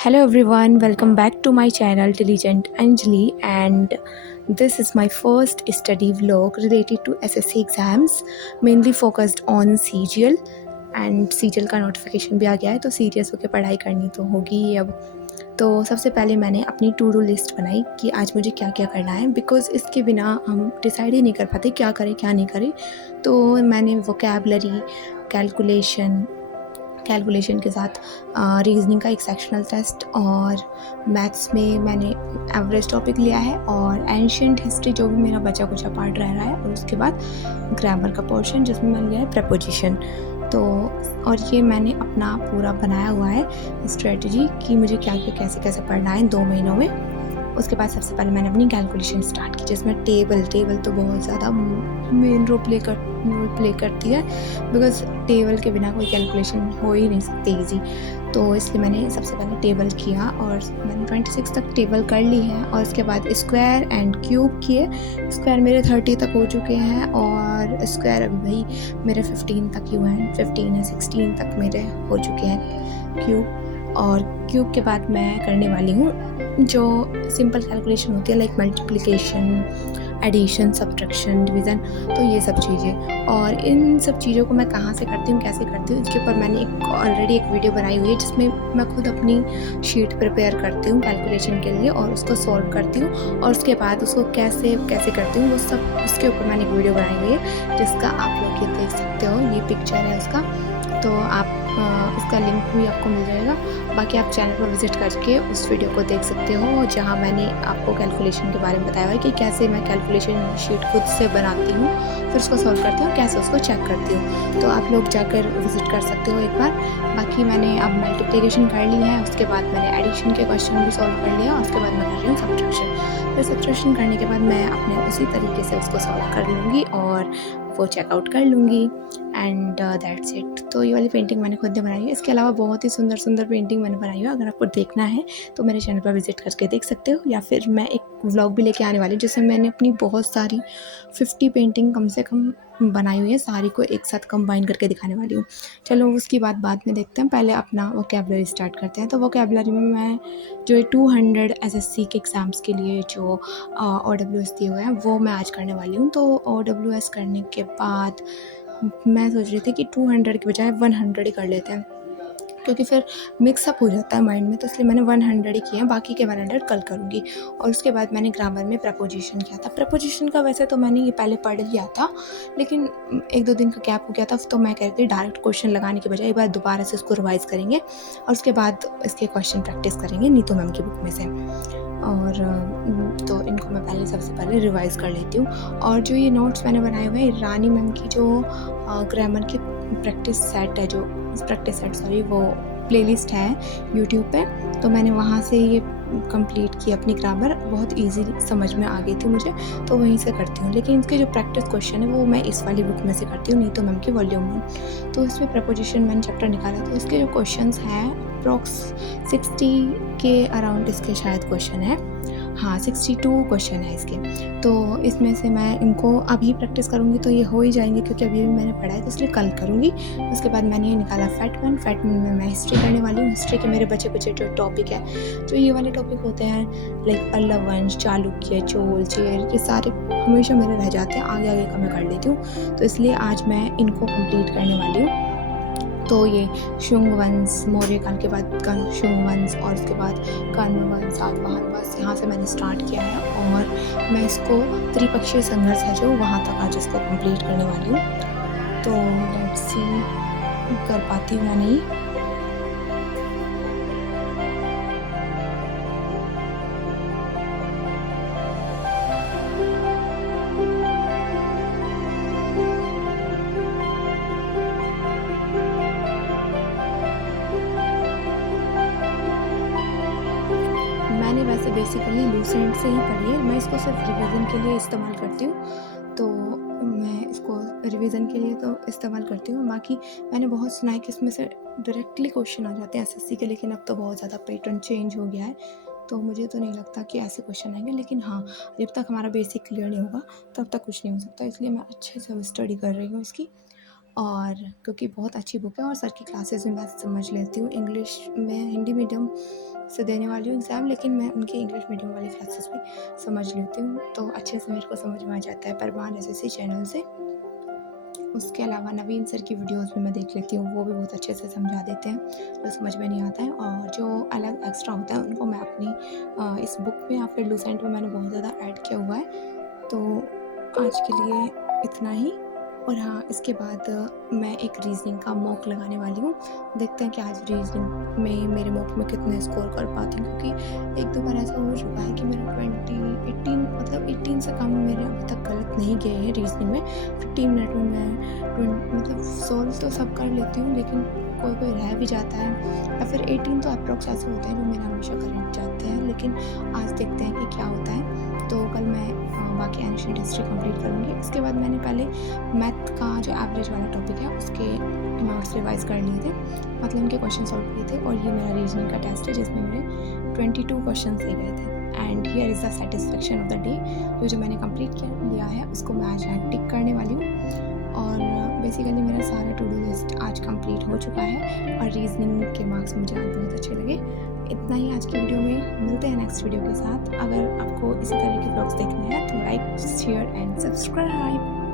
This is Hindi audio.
Hello everyone, welcome back to my channel Diligent Anjali, and this is my first study vlog related to SSC exams, mainly focused on CGL and CGL का नोटिफिकेशन भी आ गया है तो सीरियस होकर पढ़ाई करनी तो होगी ही अब। तो सबसे पहले मैंने अपनी टू डू लिस्ट बनाई कि आज मुझे क्या क्या करना है, बिकॉज़ इसके बिना हम डिसाइड ही नहीं कर पाते क्या करें क्या नहीं करें। तो मैंने वोकैबलरी, कैलकुलेशन के साथ रीजनिंग का एक सेक्शनल टेस्ट, और मैथ्स में मैंने एवरेज टॉपिक लिया है, और एंशियंट हिस्ट्री जो भी मेरा बचा कुचा पार्ट रह रहा है, और उसके बाद ग्रामर का पोर्शन जिसमें मैंने लिया है प्रपोजिशन। तो और ये मैंने अपना पूरा बनाया हुआ है स्ट्रेटजी कि मुझे क्या क्या कैसे कैसे पढ़ना है 2 महीनों में। उसके बाद सबसे पहले मैंने अपनी कैलकुलेशन स्टार्ट की, जिसमें टेबल तो बहुत ज़्यादा मेन रोल प्ले करती है, बिकॉज टेबल के बिना कोई कैलकुलेशन हो ही नहीं सकती ईजी। तो इसलिए मैंने सबसे पहले टेबल किया, और मैंने 26 तक टेबल कर ली है, और उसके बाद स्क्वायर एंड क्यूब किए। स्क्वायर मेरे 30 तक हो चुके हैं, और स्क्वायर अभी भाई मेरे 15 तक ही हुए हैं, 15 या 16 तक मेरे हो चुके हैं क्यूब। और क्यूब के बाद मैं करने वाली हूँ जो सिंपल कैलकुलेशन होती है, like multiplication, addition, subtraction, division, तो ये सब चीज़ें। और इन सब चीज़ों को मैं कहाँ से करती हूँ, कैसे करती हूँ, इसके ऊपर मैंने ऑलरेडी एक वीडियो बनाई हुई है जिसमें मैं खुद अपनी शीट प्रिपेयर करती हूँ कैलकुलेशन के लिए, और उसको सॉल्व करती हूँ, और उसके बाद उसको कैसे कैसे करती हूँ वो सब, उसके ऊपर मैंने एक वीडियो बनाई हुई है जिसका आप लोग ये देख सकते हो, ये पिक्चर है उसका। तो आप इसका लिंक भी आपको मिल जाएगा। बाकी आप चैनल पर विज़िट करके उस वीडियो को देख सकते हो, जहाँ मैंने आपको कैलकुलेशन के बारे में बताया हुआ है कि कैसे मैं कैलकुलेशन शीट खुद से बनाती हूँ, फिर उसको सॉल्व करती हूँ, कैसे उसको चेक करती हूँ। तो आप लोग जाकर विज़िट कर सकते हो एक बार। बाकी मैंने अब मल्टीप्लिकेशन कर ली है, उसके बाद मैंने एडिशन के क्वेश्चन भी सॉल्व कर लिया, और उसके बाद मैं कर रही हूँ सब्ट्रैक्शन। फिर सब्ट्रैक्शन करने के बाद मैं अपने उसी तरीके से उसको सॉल्व कर लूँगी और वो चेकआउट कर लूँगी, एंड दैट्स इट। तो ये वाली पेंटिंग मैंने खुद ने बनाई है। इसके अलावा बहुत ही सुंदर सुंदर पेंटिंग मैंने बनाई है, अगर आपको देखना है तो मेरे चैनल पर विजिट करके देख सकते हो, या फिर मैं एक व्लॉग भी लेके आने वाली हूँ जिसमें मैंने अपनी बहुत सारी 50 पेंटिंग कम से कम बनाई हुई है, सारी को एक साथ कंबाइन करके दिखाने वाली हूँ। चलो उसकी बात बाद में देखते हैं, पहले अपना वोकैबलरी स्टार्ट करते हैं। तो वोकैबलरी में मैं जो 200 एसएससी के एग्ज़ाम्स के लिए जो OWS दिए हुए हैं वो मैं आज करने वाली हूँ। तो OWS करने के बाद मैं सोच रही थी कि 200 की बजाय 100 ही कर लेते हैं, क्योंकि फिर मिक्सअप हो जाता है माइंड में, तो इसलिए मैंने 100 ही किए हैं, बाकी के 100 कल करूँगी। और उसके बाद मैंने ग्रामर में प्रपोजिशन किया था। प्रपोजिशन का वैसे तो मैंने ये पहले पढ़ लिया था, लेकिन 1-2 दिन का गैप हो गया था, तो मैं कह रही थी डायरेक्ट क्वेश्चन लगाने के बजाय एक बार दोबारा से इसको रिवाइज़ करेंगे, और उसके बाद इसके क्वेश्चन प्रैक्टिस करेंगे नीतू मैम की बुक में से। और तो इनको मैं सबसे पहले रिवाइज़ कर लेती हूँ। और जो ये नोट्स मैंने बनाए हुए हैं, रानी मैम की जो ग्रामर की प्रैक्टिस सेट वो प्लेलिस्ट है यूट्यूब पे, तो मैंने वहाँ से ये कंप्लीट की अपनी ग्रामर, बहुत इजीली समझ में आ गई थी मुझे, तो वहीं से करती हूँ। लेकिन इसके जो प्रैक्टिस क्वेश्चन है वो मैं इस वाली बुक में से करती हूँ, नीतू मैम की वॉल्यूम 1। तो इसमें प्रपोजिशन मैंने चैप्टर निकाला, तो इसके जो क्वेश्चंस हैं अप्रॉक्स 60 के अराउंड इसके शायद क्वेश्चन है, हाँ 62 क्वेश्चन है इसके। तो इसमें से मैं इनको अभी प्रैक्टिस करूँगी तो ये हो ही जाएंगे, क्योंकि अभी भी मैंने पढ़ा है, तो इसलिए कल करूँगी। उसके बाद मैंने ये निकाला फैट वन में मैं हिस्ट्री करने वाली हूँ। हिस्ट्री के मेरे बचे कुछ जो टॉपिक है, जो ये वाले टॉपिक होते हैं, लाइक पल्लव वंश, चालुक्य, चोल, चेर, ये सारे हमेशा मेरे रह जाते हैं, आगे आगे का मैं कर लेती हूँ, तो इसलिए आज मैं इनको कंप्लीट करने वाली हूँ। तो ये शुंग वंश, मौर्य काल के बाद का शुंग वंश, और उसके बाद कर्ण वंश, सातवाहन वंश, यहाँ से मैंने स्टार्ट किया है, और मैं इसको त्रिपक्षीय संघर्ष है जो वहाँ तक आज इसको कंप्लीट करने वाली हूँ। तो लेट्स सी कर पाती हूँ या नहीं। मैंने वैसे बेसिकली लूसेंट से ही पढ़ी है, मैं इसको सिर्फ रिवीजन के लिए इस्तेमाल करती हूँ, तो मैं इसको रिवीजन के लिए तो इस्तेमाल करती हूँ। बाकी मैंने बहुत सुना है कि इसमें से डायरेक्टली क्वेश्चन आ जाते हैं एसएससी के, लेकिन अब तो बहुत ज़्यादा पैटर्न चेंज हो गया है, तो मुझे तो नहीं लगता कि ऐसे क्वेश्चन आएंगे। लेकिन हाँ, जब तक हमारा बेसिक क्लियर नहीं होगा तब तक कुछ नहीं हो सकता, इसलिए मैं अच्छे से स्टडी कर रही हूँ इसकी। और क्योंकि बहुत अच्छी बुक है और सर की क्लासेस में मैं समझ लेती हूँ। इंग्लिश में हिंदी मीडियम से देने वाली हूँ एग्ज़ाम, लेकिन मैं उनकी इंग्लिश मीडियम वाली क्लासेस भी समझ लेती हूँ, तो अच्छे से मेरे को समझ में आ जाता है परमार एसएससी चैनल से। उसके अलावा नवीन सर की वीडियोज़ भी मैं देख लेती हूँ, वो भी बहुत अच्छे से समझा देते हैं, जो समझ में नहीं आता है। और जो अलग एक्स्ट्रा होता है उनको मैं अपनी इस बुक में या फिर लुसेंट में मैंने बहुत ज़्यादा ऐड किया हुआ है। तो आज के लिए इतना ही। और हाँ, इसके बाद मैं एक रीज़निंग का मॉक लगाने वाली हूँ। देखते हैं कि आज रीज़निंग में मेरे मॉक में कितने स्कोर कर पाती हूँ, क्योंकि 1-2 बार ऐसा हो चुका है कि मेरा 18 से कम मेरे अभी तक गलत नहीं गए हैं रीज़निंग में। 15 मिनट में मैं मतलब सॉल्व तो सब कर लेती हूँ, लेकिन कोई-कोई रह भी जाता है या फिर 18 तो एप्रॉक्स ऐसे होते हैं जो मेरे हमेशा करेक्ट जाते हैं। लेकिन आज देखते हैं कि क्या होता है। तो कल मैं बाकी एंशिएंट हिस्ट्री कंप्लीट करूँगी। इसके बाद मैंने पहले मैथ का जो एवरेज वाला टॉपिक है उसके नोट्स रिवाइज़ कर लिए थे, मतलब उनके क्वेश्चन सॉल्व किए थे। और ये मेरा रीजनिंग का टेस्ट है जिसमें मेरे 22 क्वेश्चन दिए गए थे। And here is the satisfaction of the day. जो मैंने कंप्लीट लिया है उसको मैं आज यहाँ टिक करने वाली हूँ। और बेसिकली मेरा सारा टू डू लिस्ट आज कंप्लीट हो चुका है और रीजनिंग के मार्क्स मुझे आज बहुत अच्छे लगे। इतना ही आज की वीडियो में। मिलते हैं नेक्स्ट वीडियो के साथ। अगर आपको इसी तरह के ब्लॉग्स देखने हैं तो लाइक, शेयर एंड सब्सक्राइब।